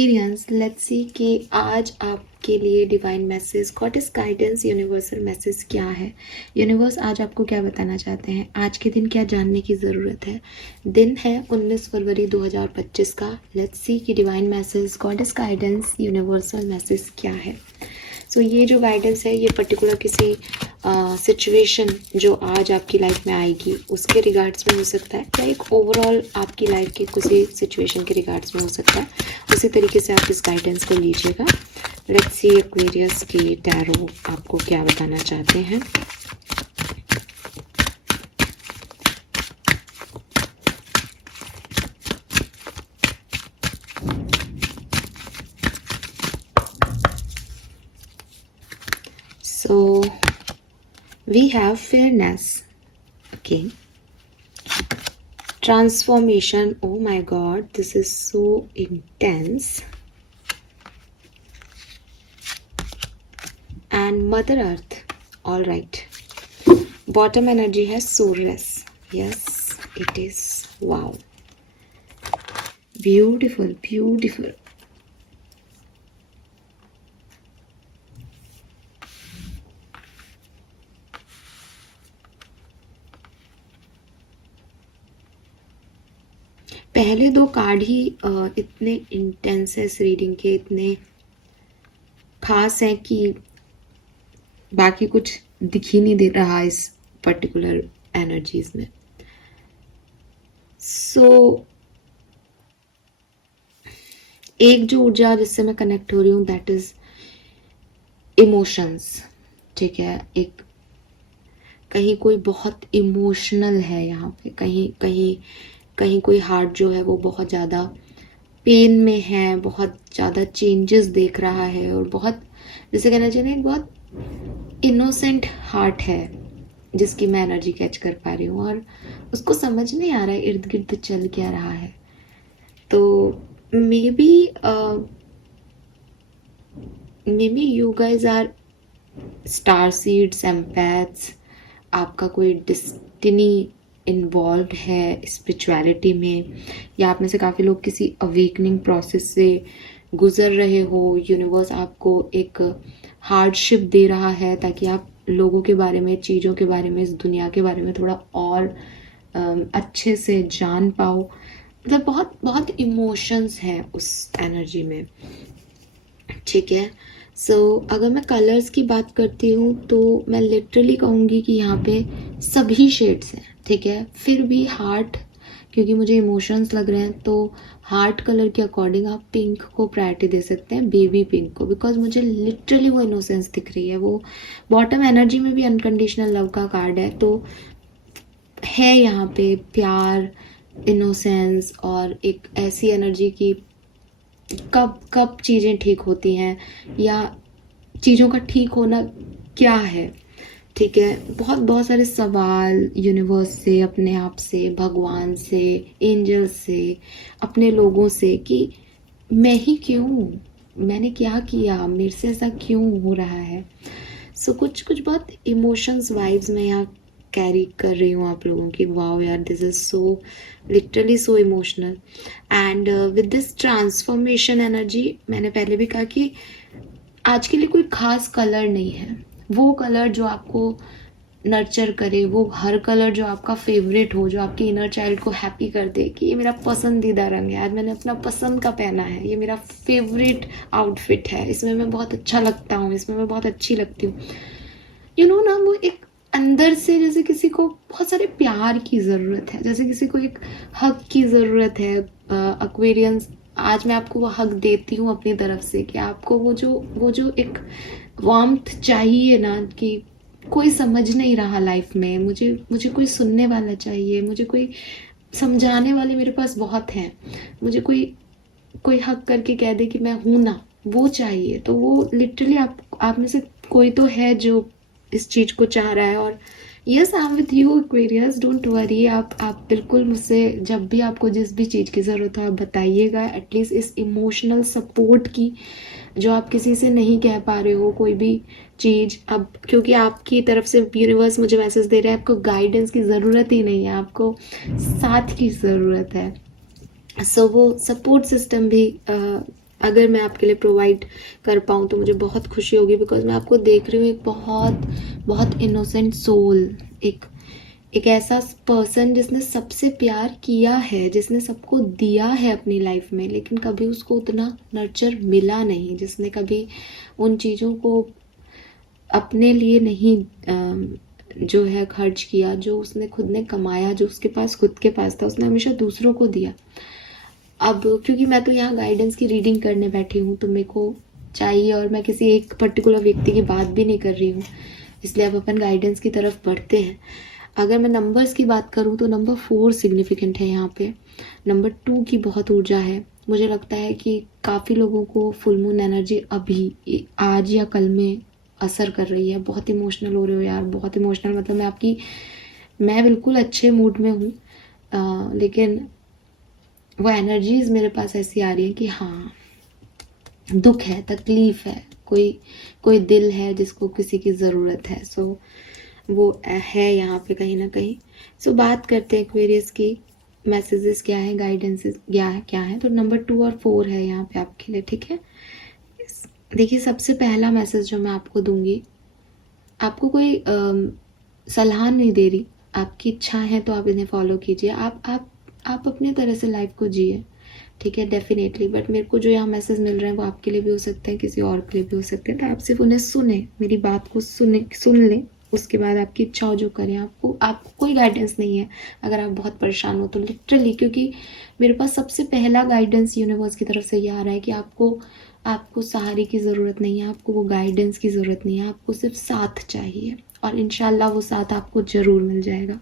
Experience. Let's see कि आज आपके लिए divine message, goddess guidance, universal message क्या है। यूनिवर्स आज आपको क्या बताना चाहते हैं, आज के दिन क्या जानने की ज़रूरत है। दिन है 19 फरवरी 2025 का। लेट्स सी कि divine message, goddess guidance, universal message क्या है। सो ये जो गाइडेंस है ये पर्टिकुलर किसी सिचुएशन जो आज आपकी लाइफ में आएगी उसके रिगार्ड्स में हो सकता है, या एक ओवरऑल आपकी लाइफ की किसी सिचुएशन के रिगार्ड्स में हो सकता है। उसी तरीके से आप इस गाइडेंस को लीजिएगा। लेट्स सी एक्वेरियस की टैरो आपको क्या बताना चाहते हैं। So we have fairness. Okay. Transformation. Oh my god, this is so intense. And Mother Earth. All right. Bottom energy has Source. Yes, it is. Wow. Beautiful, beautiful. पहले दो card ही इतने intense है इस रीडिंग के, इतने खास हैं कि बाकी कुछ दिख ही नहीं दे रहा इस पर्टिकुलर एनर्जीज में। सो एक जो ऊर्जा जिससे मैं कनेक्ट हो रही हूँ दैट इज इमोशंस। ठीक है, एक कहीं कोई बहुत इमोशनल है यहाँ पे, कहीं कहीं कहीं कोई हार्ट जो है वो बहुत ज़्यादा पेन में है, बहुत ज़्यादा चेंजेस देख रहा है, और बहुत जैसे कहना चाहिए एक बहुत इनोसेंट हार्ट है जिसकी मैं एनर्जी कैच कर पा रही हूँ, और उसको समझ नहीं आ रहा है इर्द गिर्द चल क्या रहा है। तो maybe you guys are star seeds, empaths. आपका कोई डिस्टिनी इन्वॉल्व है स्पिरिचुअलिटी में, या आप में से काफ़ी लोग किसी अवेकनिंग प्रोसेस से गुजर रहे हो। यूनिवर्स आपको एक हार्डशिप दे रहा है ताकि आप लोगों के बारे में, चीज़ों के बारे में, इस दुनिया के बारे में थोड़ा और अच्छे से जान पाओ। मतलब बहुत बहुत इमोशंस हैं उस एनर्जी में। ठीक है, सो अगर मैं कलर्स की बात करती हूँ तो मैं लिटरली कहूँगी कि यहाँ पे सभी शेड्स हैं। ठीक है, फिर भी हार्ट, क्योंकि मुझे इमोशंस लग रहे हैं तो हार्ट कलर के अकॉर्डिंग आप पिंक को प्रायोरिटी दे सकते हैं, बेबी पिंक को, बिकॉज मुझे लिटरली वो इनोसेंस दिख रही है। वो बॉटम एनर्जी में भी अनकंडीशनल लव का कार्ड है, तो है यहाँ पे प्यार, इनोसेंस, और एक ऐसी एनर्जी की कब कब चीज़ें ठीक होती हैं, या चीज़ों का ठीक होना क्या है। ठीक है, बहुत बहुत सारे सवाल यूनिवर्स से, अपने आप से, भगवान से, एंजल से, अपने लोगों से कि मैं ही क्यों हूँ, मैंने क्या किया, मेरे से ऐसा क्यों हो रहा है। सो कुछ कुछ बहुत इमोशंस, वाइब्स मैं यहाँ कैरी कर रही हूँ आप लोगों की। वाओ यार, this is so literally so emotional. And with this transformation energy, मैंने पहले भी कहा कि आज के लिए कोई खास कलर नहीं है। वो कलर जो आपको नर्चर करे, वो हर कलर जो आपका फेवरेट हो, जो आपके इनर चाइल्ड को हैप्पी कर दे कि ये मेरा पसंदीदा रंग है, आज मैंने अपना पसंद का पहना है, ये मेरा फेवरेट आउटफिट है, इसमें मैं बहुत अच्छा लगता हूँ, इसमें मैं बहुत अच्छी लगती हूँ। यू नो ना, वो एक अंदर से जैसे किसी को बहुत सारे प्यार की ज़रूरत है, जैसे किसी को एक हक की ज़रूरत है। एक्वेरियंस, आज मैं आपको वो हक देती हूँ अपनी तरफ से कि आपको वो जो एक वार्मथ चाहिए ना, कि कोई समझ नहीं रहा लाइफ में, मुझे कोई सुनने वाला चाहिए, मुझे कोई समझाने वाले मेरे पास बहुत हैं, मुझे कोई हक करके कह दे कि मैं हूँ ना, वो चाहिए। तो वो लिटरली आप में से कोई तो है जो इस चीज़ को चाह रहा है। और yes, I am with you Aquarius, don't worry. आप बिल्कुल मुझसे जब भी आपको जिस भी चीज़ की ज़रूरत हो आप बताइएगा। एटलीस्ट इस इमोशनल सपोर्ट की जो आप किसी से नहीं कह पा रहे हो, कोई भी चीज़, अब क्योंकि आपकी तरफ से यूनिवर्स मुझे मैसेज दे रहा है, आपको गाइडेंस की ज़रूरत ही नहीं है, आपको साथ की ज़रूरत है। सो वो सपोर्ट सिस्टम भी अगर मैं आपके लिए प्रोवाइड कर पाऊँ तो मुझे बहुत खुशी होगी, बिकॉज मैं आपको देख रही हूँ एक बहुत बहुत इनोसेंट सोल, एक ऐसा पर्सन जिसने सबसे प्यार किया है, जिसने सबको दिया है अपनी लाइफ में, लेकिन कभी उसको उतना नर्चर मिला नहीं, जिसने कभी उन चीज़ों को अपने लिए नहीं जो है खर्च किया, जो उसने खुद ने कमाया, जो उसके पास खुद के पास था, उसने हमेशा दूसरों को दिया। अब क्योंकि मैं तो यहाँ गाइडेंस की रीडिंग करने बैठी हूँ तो मेरे को चाहिए, और मैं किसी एक पर्टिकुलर व्यक्ति की बात भी नहीं कर रही हूँ, इसलिए अब अपन गाइडेंस की तरफ बढ़ते हैं। अगर मैं नंबर्स की बात करूँ तो नंबर 4 सिग्निफिकेंट है यहाँ पे। नंबर 2 की बहुत ऊर्जा है। मुझे लगता है कि काफ़ी लोगों को फुल मून एनर्जी अभी आज या कल में असर कर रही है। बहुत इमोशनल हो रहे हो यार, बहुत इमोशनल, मतलब मैं बिल्कुल अच्छे मूड में हूँ, लेकिन वो एनर्जीज मेरे पास ऐसी आ रही है कि हाँ, दुख है, तकलीफ है, कोई दिल है जिसको किसी की ज़रूरत है। सो वो है यहाँ पे कहीं ना कहीं। सो बात करते हैं एक्वेरियस की, मैसेजेस क्या है, गाइडेंसेस क्या है। तो नंबर 2 और 4 है यहाँ पे आपके लिए, ठीक है। देखिए, सबसे पहला मैसेज जो मैं आपको दूंगी, आपको कोई सलाह नहीं दे रही, आपकी इच्छा है तो आप इन्हें फॉलो कीजिए। आप अपने तरह से लाइफ को जिए, ठीक है, डेफिनेटली। बट मेरे को जो यहाँ मैसेज मिल रहे हैं वो आपके लिए भी हो सकते हैं, किसी और के लिए भी हो सकते हैं। तो आप सिर्फ उन्हें सुने, मेरी बात को सुन लें, उसके बाद आपकी इच्छा हो जो करें। आपको कोई गाइडेंस नहीं है अगर आप बहुत परेशान हो तो, लिटरली, क्योंकि मेरे पास सबसे पहला गाइडेंस यूनिवर्स की तरफ से ये आ रहा है कि आपको सहारे की ज़रूरत नहीं है, आपको वो गाइडेंस की ज़रूरत नहीं है, आपको सिर्फ साथ चाहिए, और इंशाल्लाह वो साथ आपको ज़रूर मिल जाएगा,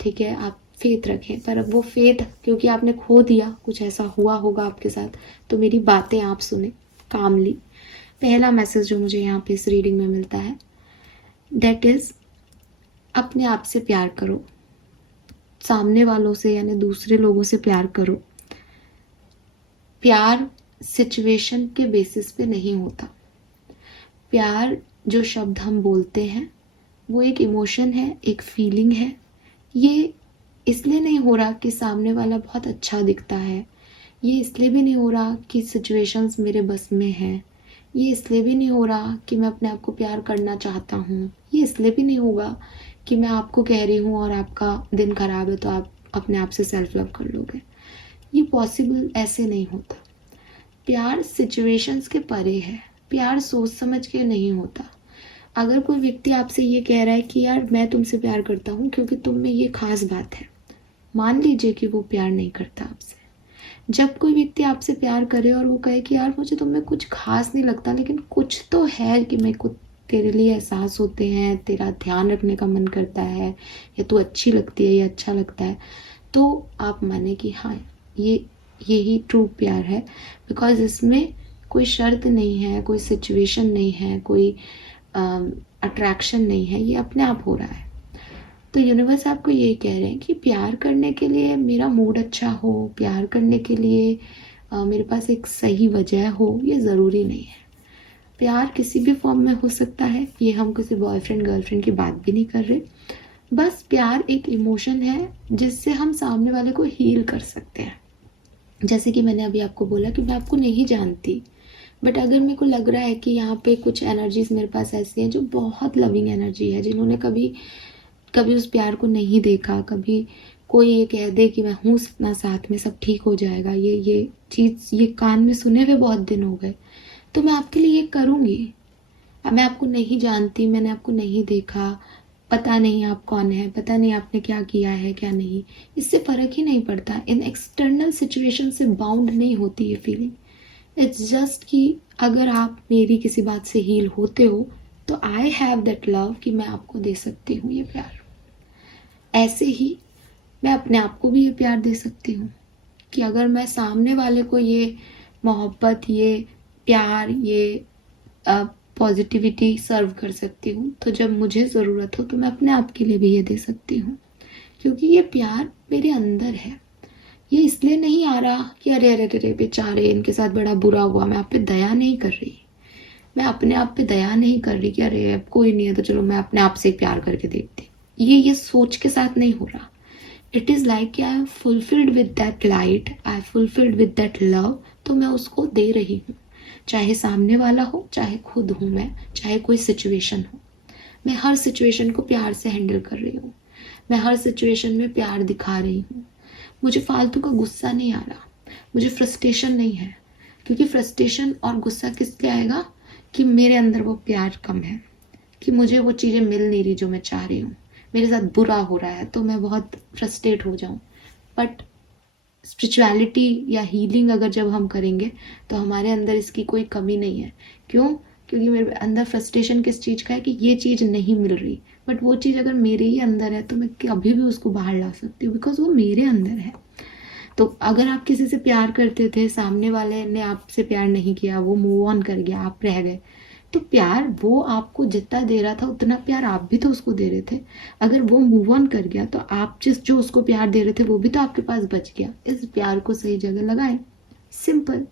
ठीक है। आप फेथ रखें, पर अब वो फेथ क्योंकि आपने खो दिया, कुछ ऐसा हुआ होगा आपके साथ, तो मेरी बातें आप सुने कामली। पहला मैसेज जो मुझे यहाँ पे इस रीडिंग में मिलता है, दैट इज़ अपने आप से प्यार करो, सामने वालों से यानी दूसरे लोगों से प्यार करो। प्यार सिचुएशन के बेसिस पे नहीं होता। प्यार जो शब्द हम बोलते हैं वो एक इमोशन है, एक फीलिंग है। ये इसलिए नहीं हो रहा कि सामने वाला बहुत अच्छा दिखता है, ये इसलिए भी नहीं हो रहा कि सिचुएशंस मेरे बस में हैं, ये इसलिए भी नहीं हो रहा कि मैं अपने आप को प्यार करना चाहता हूँ, ये इसलिए भी नहीं होगा कि मैं आपको कह रही हूँ और आपका दिन खराब है तो आप अपने आप से सेल्फ लव कर लोगे। ये पॉसिबल ऐसे नहीं होता। प्यार सिचुएशंस के परे है, प्यार सोच समझ के नहीं होता। अगर कोई व्यक्ति आपसे ये कह रहा है कि यार मैं तुमसे प्यार करता हूँ क्योंकि तुम में ये खास बात है, मान लीजिए कि वो प्यार नहीं करता आपसे। जब कोई व्यक्ति आपसे प्यार करे और वो कहे कि यार मुझे तुम में कुछ खास नहीं लगता, लेकिन कुछ तो है कि मेरे को तेरे लिए एहसास होते हैं, तेरा ध्यान रखने का मन करता है, या तू अच्छी लगती है या अच्छा लगता है, तो आप माने कि हाँ, यही ट्रू प्यार है। बिकॉज इसमें कोई शर्त नहीं है, कोई सिचुएशन नहीं है, कोई अट्रैक्शन नहीं है, ये अपने आप हो रहा है। तो यूनिवर्स आपको ये कह रहे हैं कि प्यार करने के लिए मेरा मूड अच्छा हो, प्यार करने के लिए मेरे पास एक सही वजह हो, ये ज़रूरी नहीं है। प्यार किसी भी फॉर्म में हो सकता है, ये हम किसी बॉयफ्रेंड गर्लफ्रेंड की बात भी नहीं कर रहे। बस प्यार एक इमोशन है जिससे हम सामने वाले को हील कर सकते हैं। जैसे कि मैंने अभी आपको बोला कि मैं आपको नहीं जानती, बट अगर मेरे को लग रहा है कि यहाँ पे कुछ एनर्जीज मेरे पास ऐसी हैं जो बहुत लविंग एनर्जी है, जिन्होंने कभी उस प्यार को नहीं देखा, कभी कोई ये कह दे कि मैं हूँ ना साथ में, सब ठीक हो जाएगा, ये चीज़ ये कान में सुने हुए बहुत दिन हो गए, तो मैं आपके लिए ये करूँगी। मैं आपको नहीं जानती, मैंने आपको नहीं देखा, पता नहीं आप कौन है, पता नहीं आपने क्या किया है क्या नहीं, इससे फ़र्क ही नहीं पड़ता। इन एक्सटर्नल सिचुएशन से बाउंड नहीं होती ये फीलिंग। इट्स जस्ट कि अगर आप मेरी किसी बात से हील होते हो तो आई हैव दैट लव कि मैं आपको दे सकती हूँ ये प्यार। ऐसे ही मैं अपने आप को भी ये प्यार दे सकती हूँ कि अगर मैं सामने वाले को ये मोहब्बत, ये प्यार, ये पॉजिटिविटी सर्व कर सकती हूँ, तो जब मुझे ज़रूरत हो तो मैं अपने आप के लिए भी ये दे सकती हूँ, क्योंकि ये प्यार मेरे अंदर है। ये इसलिए नहीं आ रहा कि अरे अरे अरे बेचारे इनके साथ बड़ा बुरा हुआ, मैं आप पे दया नहीं कर रही, मैं अपने आप पे दया नहीं कर रही कि अरे अब कोई नहीं है तो चलो मैं अपने आप से प्यार करके देखती, ये सोच के साथ नहीं हो रहा। इट इज़ लाइक कि I am fulfilled with that light, I am fulfilled with that love, तो मैं उसको दे रही हूँ। चाहे सामने वाला हो, चाहे खुद हूँ मैं, चाहे कोई सिचुएशन हो। मैं हर सिचुएशन को प्यार से हैंडल कर रही हूँ। मैं हर सिचुएशन में प्यार दिखा रही हूँ। मुझे फालतू का गुस्सा नहीं आ रहा, मुझे फ्रस्ट्रेशन नहीं है, क्योंकि फ्रस्ट्रेशन और गुस्सा किसके आएगा कि मेरे अंदर वो प्यार कम है, कि मुझे वो चीज़ें मिल नहीं रही जो मैं चाह रही हूँ, मेरे साथ बुरा हो रहा है तो मैं बहुत फ्रस्ट्रेट हो जाऊँ। बट स्पिरिचुअलिटी या हीलिंग अगर जब हम करेंगे तो हमारे अंदर इसकी कोई कमी नहीं है। क्यों? क्योंकि मेरे अंदर फ्रस्ट्रेशन किस चीज़ का है कि ये चीज़ नहीं मिल रही, बट वो चीज़ अगर मेरे ही अंदर है तो मैं कभी भी उसको बाहर ला सकती हूँ, बिकॉज वो मेरे अंदर है। तो अगर आप किसी से प्यार करते थे, सामने वाले ने आपसे प्यार नहीं किया, वो मूव ऑन कर गया, आप रह गए, तो प्यार वो आपको जितना दे रहा था उतना प्यार आप भी तो उसको दे रहे थे। अगर वो मूव ऑन कर गया तो आप जो उसको प्यार दे रहे थे वो भी तो आपके पास बच गया। इस प्यार को सही जगह लगाएं। सिंपल।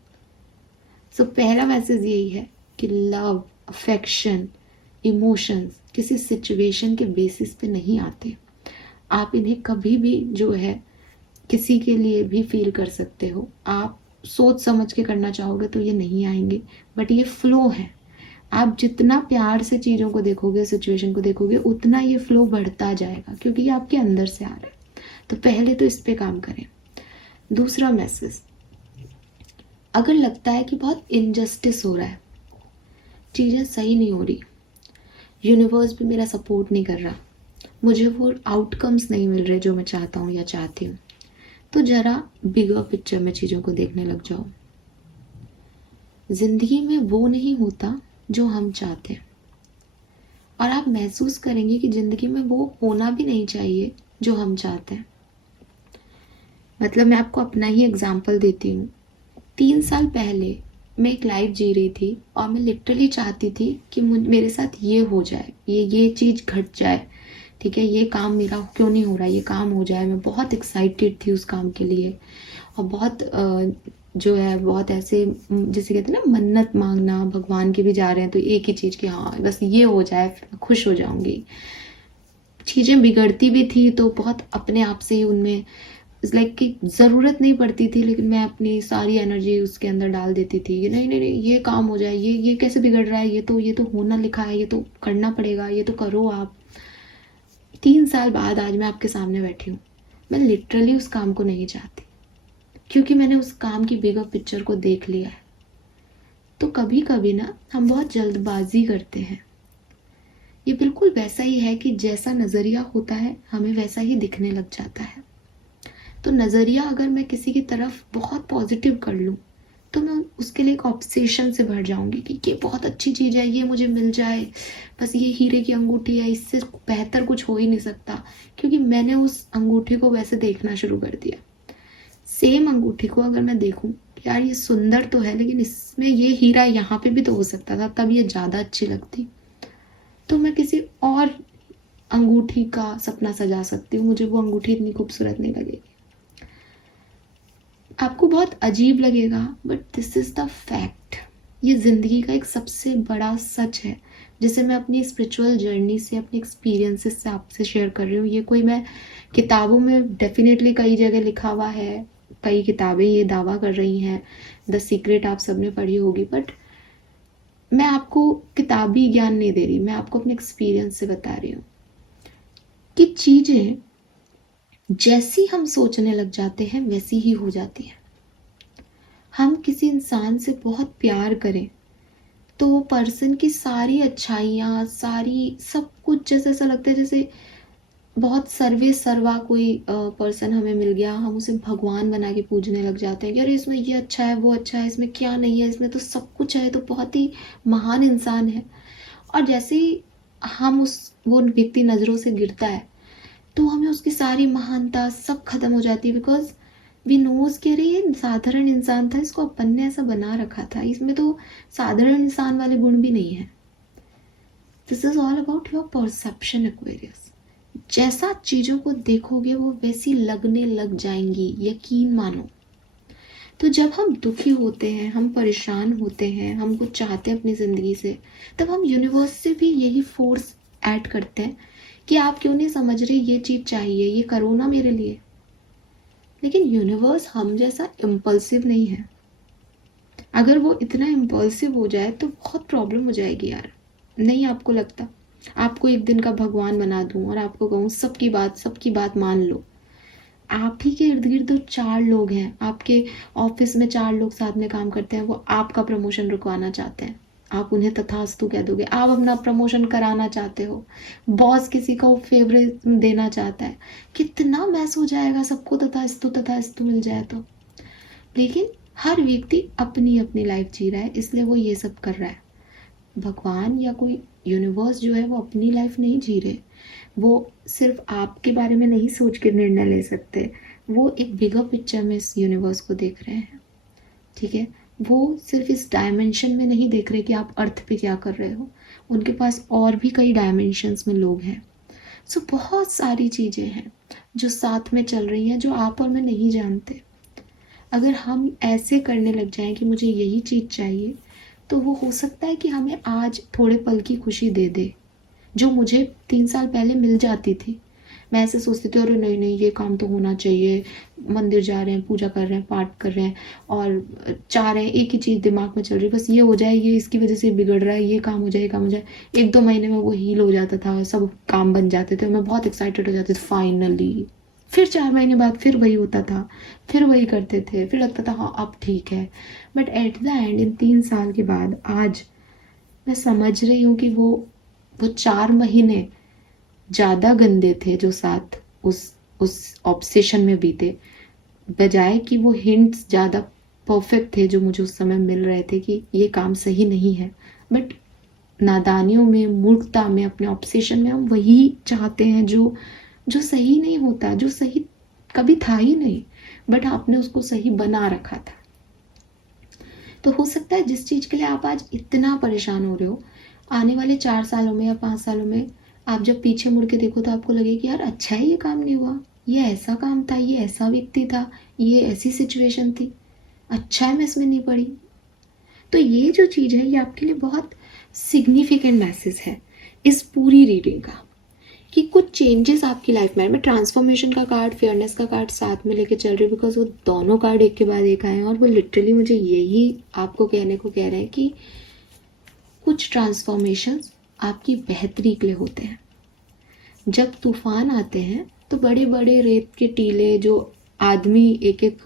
सो पहला मैसेज यही है कि लव, अफेक्शन, इमोशंस किसी सिचुएशन के बेसिस पे नहीं आते। आप इन्हें कभी भी जो है किसी के लिए भी फील कर सकते हो। आप सोच समझ के करना चाहोगे तो ये नहीं आएंगे, बट ये फ्लो है। आप जितना प्यार से चीज़ों को देखोगे, सिचुएशन को देखोगे, उतना ये फ्लो बढ़ता जाएगा, क्योंकि ये आपके अंदर से आ रहा है। तो पहले तो इस पे काम करें। दूसरा मैसेज, अगर लगता है कि बहुत इनजस्टिस हो रहा है, चीज़ें सही नहीं हो रही, यूनिवर्स भी मेरा सपोर्ट नहीं कर रहा, मुझे वो आउटकम्स नहीं मिल रहे जो मैं चाहता हूँ या चाहती हूँ, तो ज़रा बिगर पिक्चर में चीज़ों को देखने लग जाओ। ज़िंदगी में वो नहीं होता जो हम चाहते हैं, और आप महसूस करेंगे कि ज़िंदगी में वो होना भी नहीं चाहिए जो हम चाहते हैं। मतलब मैं आपको अपना ही एग्जाम्पल देती हूँ। 3 साल पहले मैं एक लाइफ जी रही थी और मैं लिटरली चाहती थी कि मेरे साथ ये हो जाए, ये चीज़ घट जाए, ठीक है, ये काम मेरा क्यों नहीं हो रहा, ये काम हो जाए। मैं बहुत एक्साइटेड थी उस काम के लिए, और बहुत जो है बहुत ऐसे जैसे कहते हैं ना, मन्नत मांगना, भगवान के भी जा रहे हैं तो एक ही चीज़ कि हाँ बस ये हो जाए, फिर खुश हो जाऊंगी। चीज़ें बिगड़ती भी थी तो बहुत अपने आप से ही उनमें लाइक कि ज़रूरत नहीं पड़ती थी, लेकिन मैं अपनी सारी एनर्जी उसके अंदर डाल देती थी कि नहीं नहीं नहीं, ये काम हो जाए, ये कैसे बिगड़ रहा है, ये तो होना लिखा है, ये तो करना पड़ेगा, ये तो करो आप। 3 साल बाद आज मैं आपके सामने बैठी हूँ। मैं लिटरली उस काम को नहीं चाहती, क्योंकि मैंने उस काम की बिगर पिक्चर को देख लिया है। तो कभी कभी ना हम बहुत जल्दबाजी करते हैं। ये बिल्कुल वैसा ही है कि जैसा नज़रिया होता है हमें वैसा ही दिखने लग जाता है। तो नज़रिया अगर मैं किसी की तरफ बहुत पॉजिटिव कर लूँ तो मैं उसके लिए एक ऑब्सेशन से भर जाऊंगी कि ये बहुत अच्छी चीज़ है, ये मुझे मिल जाए, बस ये हीरे की अंगूठी है, इससे बेहतर कुछ हो ही नहीं सकता, क्योंकि मैंने उस अंगूठी को वैसे देखना शुरू कर दिया। सेम अंगूठी को अगर मैं देखूं, यार ये सुंदर तो है लेकिन इसमें ये हीरा यहाँ पे भी तो हो सकता था, तब ये ज़्यादा अच्छी लगती, तो मैं किसी और अंगूठी का सपना सजा सकती हूँ, मुझे वो अंगूठी इतनी खूबसूरत नहीं लगेगी। आपको बहुत अजीब लगेगा, but this is the fact. ये ज़िंदगी का एक सबसे बड़ा सच है, जिसे मैं अपनी स्पिरिचुअल जर्नी से, अपने एक्सपीरियंसेस से आपसे शेयर कर रही हूँ। ये कोई मैं किताबों में डेफिनेटली कई जगह लिखा हुआ है, कई किताबें ये दावा कर रही हैं, द सीक्रेट आप सबने पढ़ी होगी, बट मैं आपको किताबी ज्ञान नहीं दे रही, मैं आपको अपने एक्सपीरियंस से बता रही हूँ कि चीज़ें जैसी हम सोचने लग जाते हैं वैसी ही हो जाती है। हम किसी इंसान से बहुत प्यार करें तो वो पर्सन की सारी अच्छाइयाँ, सारी सब कुछ जैसे ऐसा लगता है जैसे बहुत सर्वे सर्वा कोई पर्सन हमें मिल गया, हम उसे भगवान बना के पूजने लग जाते हैं कि अरे इसमें ये अच्छा है, वो अच्छा है, इसमें क्या नहीं है, इसमें तो सब कुछ है, तो बहुत ही महान इंसान है। और जैसे ही हम उस वो व्यक्ति नज़रों से गिरता है तो हमें उसकी सारी महानता सब खत्म हो जाती है, बिकॉज वी नोज कि अरे ये साधारण इंसान था, इसको अपन ने ऐसा बना रखा था, इसमें तो साधारण इंसान वाले गुण भी नहीं है। This is all about your perception Aquarius. जैसा चीज़ों को देखोगे वो वैसी लगने लग जाएंगी, यकीन मानो। तो जब हम दुखी होते हैं, हम परेशान होते हैं, हम कुछ चाहते हैं अपनी ज़िंदगी से, तब हम यूनिवर्स से भी यही फोर्स ऐड करते हैं कि आप क्यों नहीं समझ रहे, ये चीज़ चाहिए, ये करो ना मेरे लिए। लेकिन यूनिवर्स हम जैसा इम्पल्सिव नहीं है। अगर वो इतना इम्पल्सिव हो जाए तो बहुत प्रॉब्लम हो जाएगी यार। नहीं आपको लगता? आपको एक दिन का भगवान बना दूं और आपको कहूँ सबकी बात मान लो। आप ही के इर्द गिर्द तो 4 लोग हैं, आपके ऑफिस में 4 लोग साथ में काम करते हैं, वो आपका प्रमोशन रुकवाना चाहते हैं। आप उन्हें तथास्तु कह दोगे। आप अपना प्रमोशन कराना चाहते हो, बॉस किसी को फेवरेट देना चाहता है, कितना मैस हो जाएगा। सबको तथास्तु मिल जाए तो। लेकिन हर व्यक्ति अपनी अपनी लाइफ जी रहा है, इसलिए वो ये सब कर रहा है। भगवान या कोई यूनिवर्स जो है वो अपनी लाइफ नहीं जी रहे। वो सिर्फ आपके बारे में नहीं सोच के निर्णय ले सकते, वो एक बिगर पिक्चर में इस यूनिवर्स को देख रहे हैं। ठीक है, वो सिर्फ इस डायमेंशन में नहीं देख रहे कि आप अर्थ पे क्या कर रहे हो, उनके पास और भी कई डायमेंशंस में लोग हैं। सो बहुत सारी चीज़ें हैं जो साथ में चल रही हैं, जो आप और मैं नहीं जानते। अगर हम ऐसे करने लग जाएं कि मुझे यही चीज़ चाहिए, तो वो हो सकता है कि हमें आज थोड़े पल की खुशी दे दे, जो मुझे 3 साल पहले मिल जाती थी। मैं ऐसे सोचती थी, अरे नहीं नहीं ये काम तो होना चाहिए, मंदिर जा रहे हैं, पूजा कर रहे हैं, पाठ कर रहे हैं और चाह रहे हैं, एक ही चीज़ दिमाग में चल रही है, बस ये हो जाए, ये इसकी वजह से बिगड़ रहा है, ये काम हो जाए, ये काम हो जाए। 1-2 महीने में वो हील हो जाता था, सब काम बन जाते थे, मैं बहुत एक्साइटेड हो जाती थी फाइनली। फिर 4 महीने बाद फिर वही होता था, फिर वही करते थे, फिर लगता था हाँ अब ठीक है। But at the and in 3 साल के बाद आज मैं समझ रही हूँ कि वो 4 महीने ज़्यादा गंदे थे जो साथ उस ऑब्सेशन में बीते, बजाय कि वो हिंट्स ज़्यादा परफेक्ट थे जो मुझे उस समय मिल रहे थे कि ये काम सही नहीं है। बट नादानियों में, मूर्खता में, अपने ऑब्सेशन में हम वही चाहते हैं जो जो सही नहीं होता, जो सही कभी था ही नहीं, बट आपने उसको सही बना रखा था। तो हो सकता है जिस चीज़ के लिए आप आज इतना परेशान हो रहे हो, आने वाले 4 सालों में या 5 सालों में आप जब पीछे मुड़ के देखो तो आपको लगे कि यार अच्छा है ये काम नहीं हुआ, ये ऐसा काम था, ये ऐसा व्यक्ति था, ये ऐसी सिचुएशन थी, अच्छा है मैं इसमें नहीं पड़ी। तो ये जो चीज़ है ये आपके लिए बहुत सिग्निफिकेंट मैसेज है इस पूरी रीडिंग का, कि कुछ चेंजेस आपकी लाइफ में। मैं ट्रांसफॉर्मेशन का कार्ड, फेयरनेस का कार्ड साथ में लेके चल रही हूँ, बिकॉज वो दोनों कार्ड एक के बाद एक आए हैं और वो लिटरली मुझे यही आपको कहने को कह रहे हैं कि कुछ ट्रांसफॉर्मेशंस आपकी बेहतरी के लिए होते हैं। जब तूफान आते हैं तो बड़े बड़े रेत के टीले जो आदमी एक एक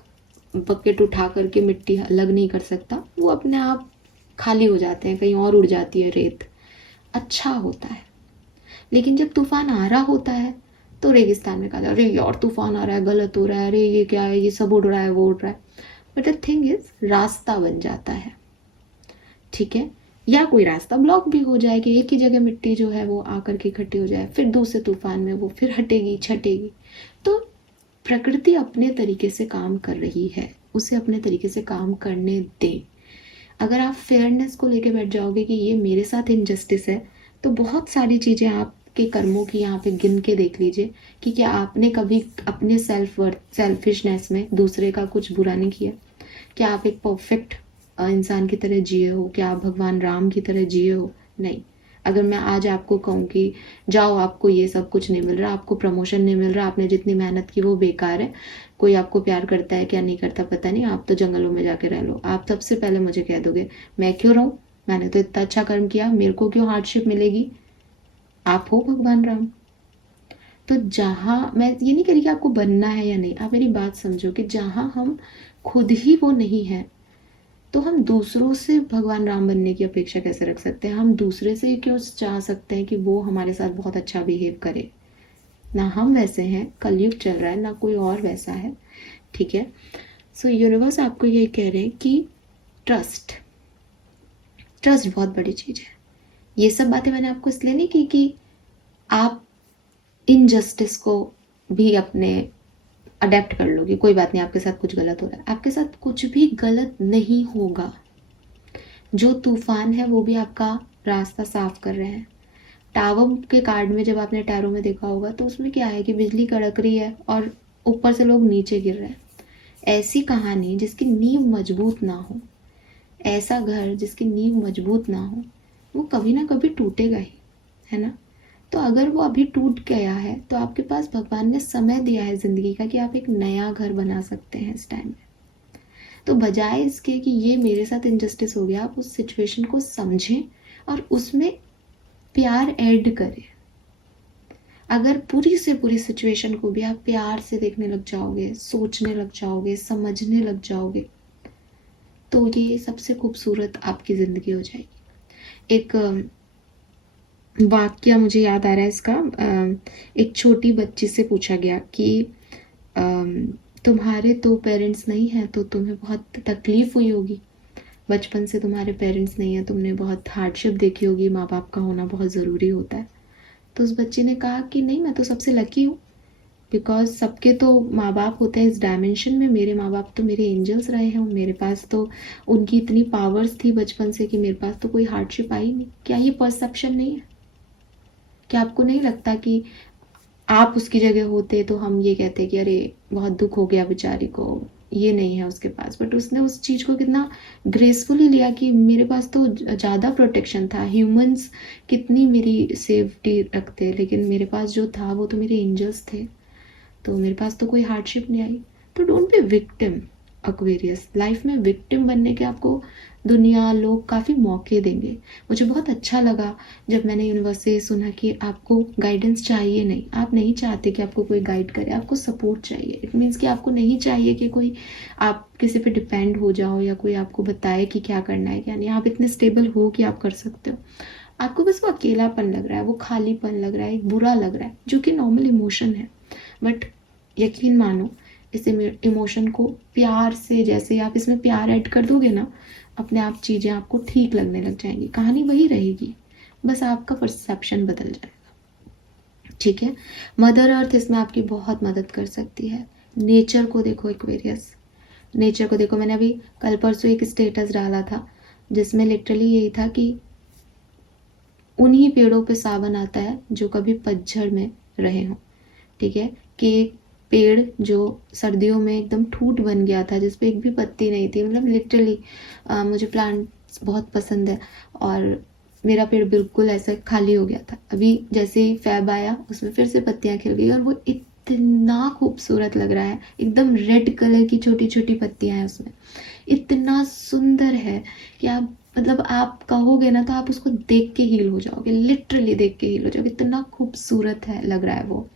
बकेट उठा करके मिट्टी अलग नहीं कर सकता, वो अपने आप खाली हो जाते हैं, कहीं और उड़ जाती है रेत। अच्छा होता है। लेकिन जब तूफान आ रहा होता है तो रेगिस्तान में कहा जाए अरे यार तूफान आ रहा है, गलत हो रहा है, अरे ये क्या है, ये सब उड़ रहा है, वो उड़ रहा है। बट द थिंग इज रास्ता बन जाता है। ठीक है, या कोई रास्ता ब्लॉक भी हो जाए कि एक ही जगह मिट्टी जो है वो आकर के इकट्ठी हो जाए, फिर दूसरे तूफान में वो फिर हटेगी, छटेगी। तो प्रकृति अपने तरीके से काम कर रही है, उसे अपने तरीके से काम करने दें। अगर आप फेयरनेस को लेके बैठ जाओगे कि ये मेरे साथ इनजस्टिस है, तो बहुत सारी चीज़ें आपके कर्मों की यहाँ पे गिन के देख लीजिए कि क्या आपने कभी अपने सेल्फिशनेस में दूसरे का कुछ बुरा नहीं किया। क्या आप एक परफेक्ट इंसान की तरह जिए हो? क्या आप भगवान राम की तरह जिए हो? नहीं। अगर मैं आज आपको कहूँ कि जाओ आपको ये सब कुछ नहीं मिल रहा, आपको प्रमोशन नहीं मिल रहा, आपने जितनी मेहनत की वो बेकार है, कोई आपको प्यार करता है क्या नहीं करता पता नहीं, आप तो जंगलों में जाके रह लो, आप सबसे पहले मुझे कह दोगे मैं क्यों रहूँ, मैंने तो इतना अच्छा कर्म किया, मेरे को क्यों हार्डशिप मिलेगी। आप हो भगवान राम। तो जहाँ मैं ये नहीं कह रही कि आपको बनना है या नहीं, आप मेरी बात समझो कि जहाँ हम खुद ही वो नहीं है, तो हम दूसरों से भगवान राम बनने की अपेक्षा कैसे रख सकते हैं। हम दूसरे से क्यों चाह सकते हैं कि वो हमारे साथ बहुत अच्छा बिहेव करे। ना हम वैसे हैं, कलयुग चल रहा है, ना कोई और वैसा है। ठीक है, सो यूनिवर्स आपको ये कह रहे हैं कि ट्रस्ट ट्रस्ट बहुत बड़ी चीज़ है। ये सब बातें मैंने आपको इसलिए नहीं की कि आप इनजस्टिस को भी अपने अडेप्ट कर लो कि कोई बात नहीं आपके साथ कुछ गलत हो रहा है। आपके साथ कुछ भी गलत नहीं होगा। जो तूफान है वो भी आपका रास्ता साफ कर रहे हैं। टावर के कार्ड में जब आपने टैरो में देखा होगा तो उसमें क्या है कि बिजली कड़क रही है और ऊपर से लोग नीचे गिर रहे हैं। ऐसी कहानी जिसकी नींव मजबूत ना हो, ऐसा घर जिसकी नींव मजबूत ना हो, वो कभी ना कभी टूटेगा ही, है ना। तो अगर वो अभी टूट गया है तो आपके पास भगवान ने समय दिया है ज़िंदगी का कि आप एक नया घर बना सकते हैं इस टाइम में। तो बजाय इसके कि ये मेरे साथ इनजस्टिस हो गया, आप उस सिचुएशन को समझें और उसमें प्यार ऐड करें। अगर पूरी से पूरी सिचुएशन को भी आप प्यार से देखने लग जाओगे, सोचने लग जाओगे, समझने लग जाओगे, तो ये सबसे खूबसूरत आपकी ज़िंदगी हो जाएगी। एक वाक्य मुझे याद आ रहा है इसका। एक छोटी बच्ची से पूछा गया कि तुम्हारे तो पेरेंट्स नहीं हैं तो तुम्हें बहुत तकलीफ हुई होगी, बचपन से तुम्हारे पेरेंट्स नहीं हैं, तुमने बहुत हार्डशिप देखी होगी, माँ बाप का होना बहुत ज़रूरी होता है। तो उस बच्चे ने कहा कि नहीं, मैं तो सबसे लकी हूँ, बिकॉज सबके तो माँ बाप होते हैं इस डायमेंशन में, मेरे माँ बाप तो मेरे एंजल्स रहे हैं, मेरे पास तो उनकी इतनी पावर्स थी बचपन से कि मेरे पास तो कोई हार्डशिप आई नहीं। क्या ये परसेप्शन नहीं है? क्या आपको नहीं लगता कि आप उसकी जगह होते तो हम ये कहते कि अरे बहुत दुख हो गया बेचारी को, ये नहीं है उसके पास, बट उसने उस चीज़ को कितना ग्रेसफुली लिया कि मेरे पास तो ज़्यादा प्रोटेक्शन था, ह्यूमंस कितनी मेरी सेफ्टी रखते, लेकिन मेरे पास जो था वो तो मेरे एंजल्स थे, तो मेरे पास तो कोई हार्डशिप नहीं आई। तो don't be victim Aquarius. Life में विक्टिम बनने के आपको दुनिया, लोग काफ़ी मौके देंगे। मुझे बहुत अच्छा लगा जब मैंने यूनिवर्स से सुना कि आपको गाइडेंस चाहिए नहीं, आप नहीं चाहते कि आपको कोई गाइड करे, आपको सपोर्ट चाहिए। इट मीन्स कि आपको नहीं चाहिए कि कोई, आप किसी पे डिपेंड हो जाओ या कोई आपको बताए कि क्या करना है क्या नहीं। आप इतने स्टेबल हो कि आप कर सकते हो। आपको बस वो अकेलापन लग रहा है, वो खालीपन लग रहा है, एक बुरा लग रहा है, जो कि नॉर्मल इमोशन है, बट यकीन मानो इस इमोशन को प्यार से, जैसे आप इसमें प्यार ऐड कर दोगे ना, अपने आप चीज़ें आपको ठीक लगने लग जाएंगी। कहानी वही रहेगी, बस आपका परसेप्शन बदल जाएगा। ठीक है, मदर अर्थ इसमें आपकी बहुत मदद कर सकती है। नेचर को देखो एक्वेरियस, नेचर को देखो। मैंने अभी कल परसों एक स्टेटस डाला था जिसमें लिटरली यही था कि उन्हीं पेड़ों पे सावन आता है जो कभी पतझड़ में रहे हों। ठीक है, कि एक पेड़ जो सर्दियों में एकदम ठूट बन गया था, जिसपे एक भी पत्ती नहीं थी, मतलब लिटरली मुझे प्लांट्स बहुत पसंद है, और मेरा पेड़ बिल्कुल ऐसा खाली हो गया था। अभी जैसे ही फैब आया उसमें फिर से पत्तियां खिल गई और वो इतना खूबसूरत लग रहा है, एकदम रेड कलर की छोटी छोटी पत्तियां हैं उसमें, इतना सुंदर है कि आप, मतलब आप कहोगे ना तो आप उसको देख के हील हो जाओगे, लिटरली देख के हील हो जाओगे, इतना खूबसूरत है, लग रहा है वो।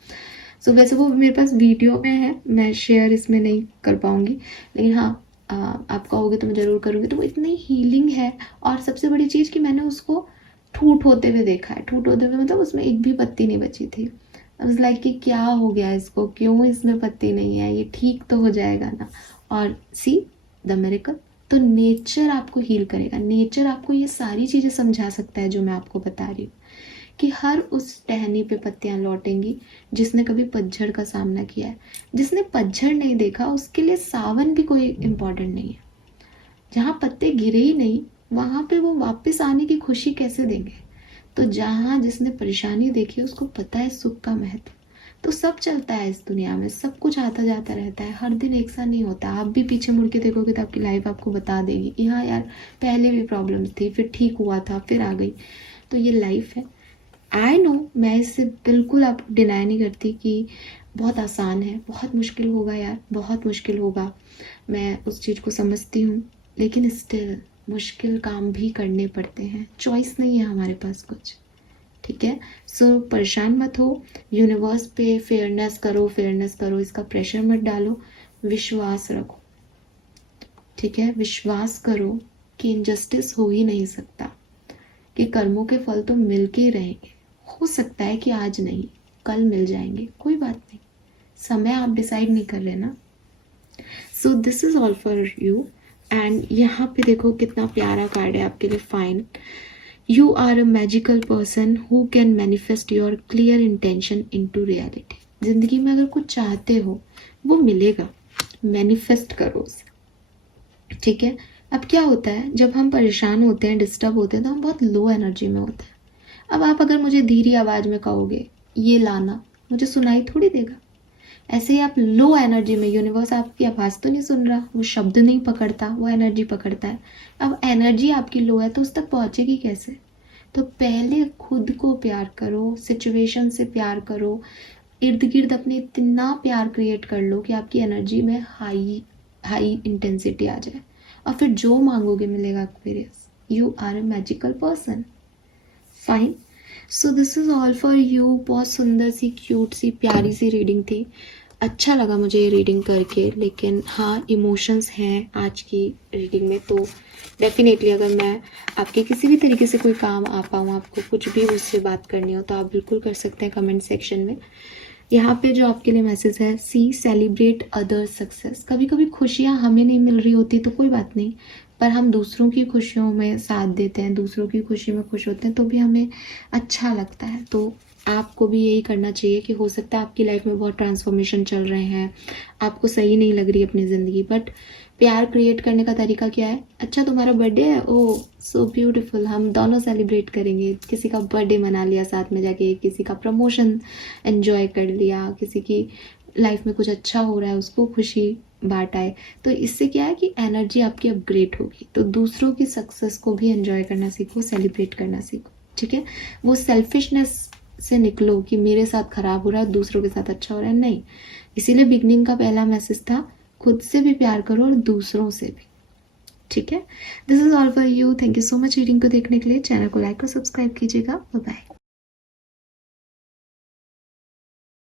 सो वैसे वो मेरे पास वीडियो में है, मैं शेयर इसमें नहीं कर पाऊंगी, लेकिन हाँ, आप कहोगे तो मैं ज़रूर करूँगी। तो वो इतनी हीलिंग है, और सबसे बड़ी चीज़ कि मैंने उसको ठूट होते हुए देखा है। ठूट होते हुए मतलब उसमें एक भी पत्ती नहीं बची थी। आई वाज लाइक कि क्या हो गया इसको, क्यों इसमें पत्ती नहीं है, ये ठीक तो हो जाएगा ना। और सी द मिरेकल। तो नेचर आपको हील करेगा, नेचर आपको ये सारी चीज़ें समझा सकता है जो मैं आपको बता रही हूँ, कि हर उस टहनी पे पत्तियां लौटेंगी जिसने कभी पतझड़ का सामना किया है। जिसने पतझड़ नहीं देखा उसके लिए सावन भी कोई इम्पोर्टेंट नहीं है। जहाँ पत्ते गिरे ही नहीं वहाँ पे वो वापस आने की खुशी कैसे देंगे। तो जहाँ जिसने परेशानी देखी उसको पता है सुख का महत्व। तो सब चलता है इस दुनिया में, सब कुछ आता जाता रहता है, हर दिन एक सा नहीं होता। आप भी पीछे मुड़ के देखोगे तो आपकी लाइफ आपको बता देगी कि हाँ यार, पहले भी प्रॉब्लम्स थी, फिर ठीक हुआ था, फिर आ गई। तो ये लाइफ है। आई नो, मैं इससे बिल्कुल आपको डिनाई नहीं करती कि बहुत आसान है, बहुत मुश्किल होगा यार, बहुत मुश्किल होगा, मैं उस चीज़ को समझती हूँ, लेकिन स्टिल मुश्किल काम भी करने पड़ते हैं, चॉइस नहीं है हमारे पास कुछ। ठीक है, सो परेशान मत हो, यूनिवर्स पे फेयरनेस करो, फेयरनेस करो, इसका प्रेशर मत डालो, विश्वास रखो। ठीक है, विश्वास करो कि इनजस्टिस हो ही नहीं सकता, कि कर्मों के फल तो मिल के ही रहेंगे। हो सकता है कि आज नहीं, कल मिल जाएंगे, कोई बात नहीं, समय आप डिसाइड नहीं कर रहे ना। So this is all for you. And यहाँ पे देखो कितना प्यारा कार्ड है आपके लिए। Fine, you are a magical person who can manifest your clear intention into reality. जिंदगी में अगर कुछ चाहते हो वो मिलेगा, मैनिफेस्ट करो उसे। ठीक है, अब क्या होता है जब हम परेशान होते हैं, डिस्टर्ब होते हैं, तो हम बहुत लो एनर्जी में होते हैं। अब आप अगर मुझे धीरी आवाज़ में कहोगे ये लाना, मुझे सुनाई थोड़ी देगा। ऐसे ही आप लो एनर्जी में, यूनिवर्स आपकी आवाज़ तो नहीं सुन रहा, वो शब्द नहीं पकड़ता, वो एनर्जी पकड़ता है। अब एनर्जी आपकी लो है तो उस तक पहुँचेगी कैसे? तो पहले खुद को प्यार करो, सिचुएशन से प्यार करो, इर्द गिर्द अपने इतना प्यार क्रिएट कर लो कि आपकी एनर्जी में हाई हाई इंटेंसिटी आ जाए, और फिर जो मांगोगे मिलेगा Aquarius. You are a magical person. Fine, so this is all for you. बहुत सुंदर सी, क्यूट सी, प्यारी सी रीडिंग थी। अच्छा लगा मुझे ये रीडिंग करके, लेकिन हाँ, इमोशंस हैं आज की रीडिंग में, तो डेफिनेटली अगर मैं आपके किसी भी तरीके से कोई काम आ पाऊँ, आपको कुछ भी मुझसे बात करनी हो, तो आप बिल्कुल कर सकते हैं कमेंट सेक्शन में। यहाँ पे जो आपके लिए मैसेज है, सी सेलिब्रेट अदर सक्सेस। कभी कभी खुशियाँ हमें नहीं मिल रही होती तो कोई बात नहीं, पर हम दूसरों की खुशियों में साथ देते हैं, दूसरों की खुशी में खुश होते हैं, तो भी हमें अच्छा लगता है। तो आपको भी यही करना चाहिए कि हो सकता है आपकी लाइफ में बहुत ट्रांसफॉर्मेशन चल रहे हैं, आपको सही नहीं लग रही अपनी ज़िंदगी, बट प्यार क्रिएट करने का तरीका क्या है? अच्छा, तुम्हारा बर्थडे है, ओह सो ब्यूटीफुल, हम दोनों सेलिब्रेट करेंगे। किसी का बर्थडे मना लिया साथ में जाके, किसी का प्रमोशन एंजॉय कर लिया, किसी की लाइफ में कुछ अच्छा हो रहा है उसको खुशी बांट आए। तो इससे क्या है कि एनर्जी आपकी अपग्रेड होगी। तो दूसरों की सक्सेस को भी एंजॉय करना सीखो, सेलिब्रेट करना सीखो, ठीक है? वो सेल्फिशनेस से निकलो कि मेरे साथ खराब हो रहा है, दूसरों के साथ अच्छा हो रहा है, नहीं। इसीलिए बिगनिंग का पहला मैसेज था, खुद से भी प्यार करो और दूसरों से भी, ठीक है? This is all for you. Thank you so much reading को देखने के लिए। चैनल को लाइक और सब्सक्राइब कीजिएगा। Bye bye.